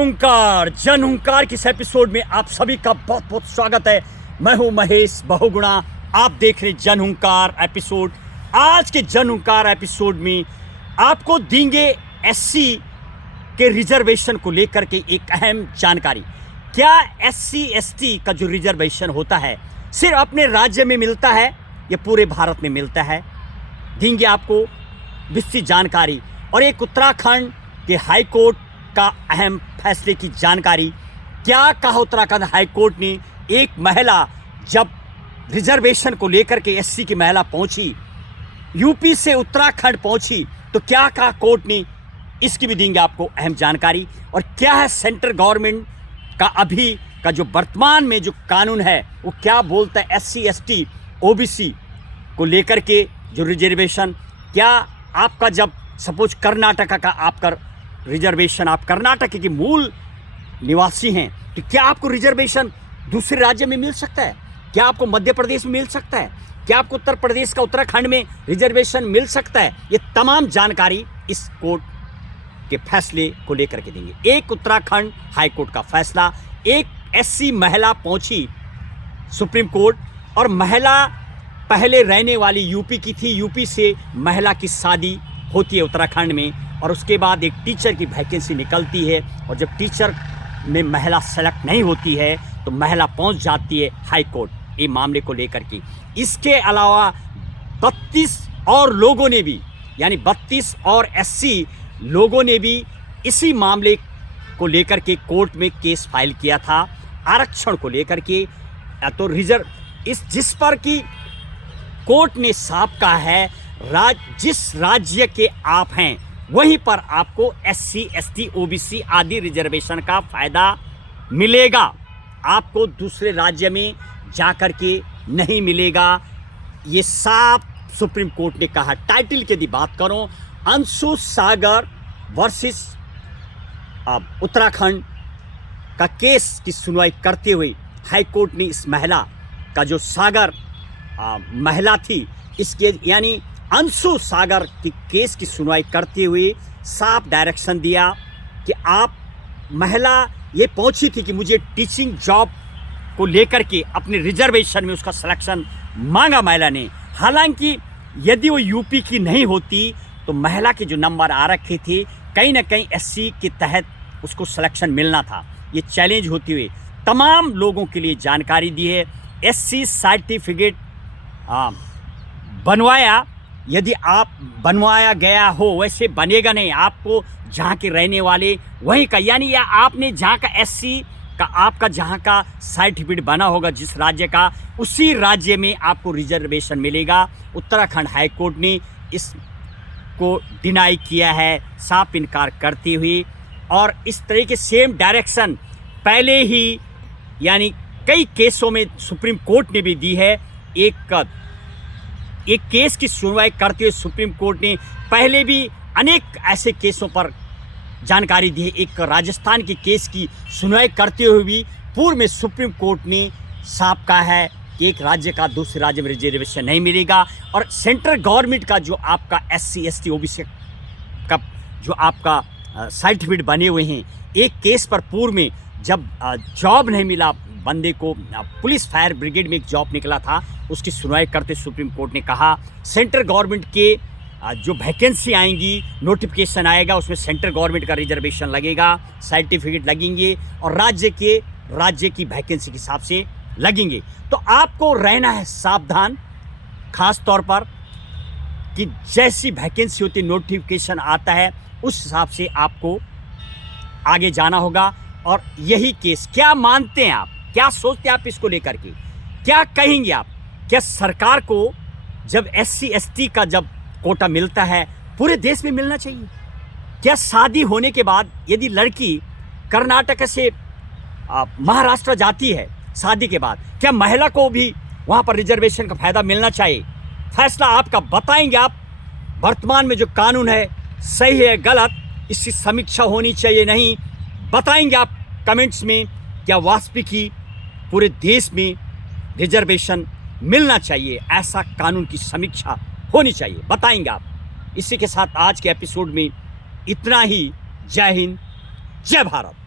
जन हुंकार की इस एपिसोड में आप सभी का बहुत बहुत स्वागत है। मैं हूं महेश बहुगुणा, आप देख रहे जन हुंकार एपिसोड। आज के जन हुंकार एपिसोड में आपको देंगे एससी के रिजर्वेशन को लेकर के एक अहम जानकारी। क्या एससी एसटी का जो रिजर्वेशन होता है सिर्फ अपने राज्य में मिलता है या पूरे भारत में मिलता है, देंगे आपको विस्तृत जानकारी। और एक उत्तराखंड के हाई कोर्ट का अहम फैसले की जानकारी। क्या कहा उत्तराखंड हाई कोर्ट ने? एक महिला जब रिजर्वेशन को लेकर के एससी की महिला पहुंची, यूपी से उत्तराखंड पहुंची, तो क्या कहा कोर्ट ने, इसकी भी देंगे आपको अहम जानकारी। और क्या है सेंट्रल गवर्नमेंट का अभी का जो वर्तमान में जो कानून है वो क्या बोलता है एससी एसटी ओबीसी को लेकर के जो रिजर्वेशन। क्या आपका जब सपोज कर्नाटक का आपका रिजर्वेशन, आप कर्नाटक के मूल निवासी हैं, तो क्या आपको रिजर्वेशन दूसरे राज्य में मिल सकता है? क्या आपको मध्य प्रदेश में मिल सकता है? क्या आपको उत्तर प्रदेश का उत्तराखंड में रिजर्वेशन मिल सकता है? ये तमाम जानकारी इस कोर्ट के फैसले को लेकर के देंगे। एक उत्तराखंड हाई कोर्ट का फैसला, एक एससी महिला पहुंची सुप्रीम कोर्ट, और महिला पहले रहने वाली यूपी की थी, यूपी से महिला की शादी होती है उत्तराखंड में, और उसके बाद एक टीचर की वैकेंसी निकलती है, और जब टीचर में महिला सेलेक्ट नहीं होती है तो महिला पहुंच जाती है हाई कोर्ट ये मामले को लेकर के। इसके अलावा 32 और लोगों ने भी, यानी 32 और एससी लोगों ने भी इसी मामले को लेकर के कोर्ट में केस फाइल किया था आरक्षण को लेकर के। तो जिस पर कि कोर्ट ने साफ कहा है जिस राज्य के आप हैं वहीं पर आपको एससी एसटी ओबीसी आदि रिजर्वेशन का फायदा मिलेगा, आपको दूसरे राज्य में जाकर के नहीं मिलेगा। ये साफ सुप्रीम कोर्ट ने कहा। टाइटल की यदि बात करूं, अंशु सागर वर्सेस उत्तराखंड का केस की सुनवाई करते हुए हाई कोर्ट ने इस महिला का जो सागर महिला थी, इसके यानी अंशु सागर की केस की सुनवाई करते हुए साफ डायरेक्शन दिया कि आप महिला ये पहुंची थी कि मुझे टीचिंग जॉब को लेकर के अपने रिजर्वेशन में उसका सिलेक्शन मांगा महिला ने। हालांकि यदि वो यूपी की नहीं होती तो महिला के जो नंबर आ रखे थे कहीं ना कहीं एससी के तहत उसको सिलेक्शन मिलना था। ये चैलेंज होते हुए तमाम लोगों के लिए जानकारी दी है। एससी सर्टिफिकेट बनवाया, यदि आप बनवाया गया हो वैसे बनेगा नहीं, आपको जहाँ के रहने वाले वहीं का, यानी या आपने जहाँ का एससी का आपका जहाँ का सर्टिफिकेट बना होगा जिस राज्य का, उसी राज्य में आपको रिजर्वेशन मिलेगा। उत्तराखंड हाई कोर्ट ने इसको डिनाई किया है, साफ इनकार करते हुए। और इस तरह के सेम डायरेक्शन पहले ही यानी कई केसों में सुप्रीम कोर्ट ने भी दी है। एक केस की सुनवाई करते हुए सुप्रीम कोर्ट ने पहले भी अनेक ऐसे केसों पर जानकारी दी है। एक राजस्थान के केस की सुनवाई करते हुए भी पूर्व में सुप्रीम कोर्ट ने साफ कहा है कि एक राज्य का दूसरे राज्य में रिजर्वेशन नहीं मिलेगा। और सेंट्रल गवर्नमेंट का जो आपका एससी एसटी ओबीसी का जो आपका सर्टिफिकेट बने हुए हैं, एक केस पर पूर्व में जब जॉब नहीं मिला बंदे को, पुलिस फायर ब्रिगेड में एक जॉब निकला था, उसकी सुनवाई करते सुप्रीम कोर्ट ने कहा सेंट्रल गवर्नमेंट के जो वैकेंसी आएंगी, नोटिफिकेशन आएगा, उसमें सेंट्रल गवर्नमेंट का रिजर्वेशन लगेगा, सर्टिफिकेट लगेंगे, और राज्य की वैकेंसी के हिसाब से लगेंगे। तो आपको रहना है सावधान, खास तौर पर कि जैसी वैकेंसी होती, नोटिफिकेशन आता है, उस हिसाब से आपको आगे जाना होगा। और यही केस, क्या मानते हैं आप, क्या सोचते हैं आप इसको लेकर के, क्या कहेंगे आप? क्या सरकार को जब एससी एसटी का जब कोटा मिलता है पूरे देश में मिलना चाहिए? क्या शादी होने के बाद यदि लड़की कर्नाटक से महाराष्ट्र जाती है शादी के बाद, क्या महिला को भी वहाँ पर रिजर्वेशन का फायदा मिलना चाहिए? फैसला आपका, बताएंगे आप। वर्तमान में जो कानून है सही है गलत, इसकी समीक्षा होनी चाहिए नहीं, बताएंगे आप कमेंट्स में। क्या वास्तविक ही पूरे देश में रिजर्वेशन मिलना चाहिए, ऐसा कानून की समीक्षा होनी चाहिए, बताएंगे आप। इसी के साथ आज के एपिसोड में इतना ही। जय हिंद, जय भारत।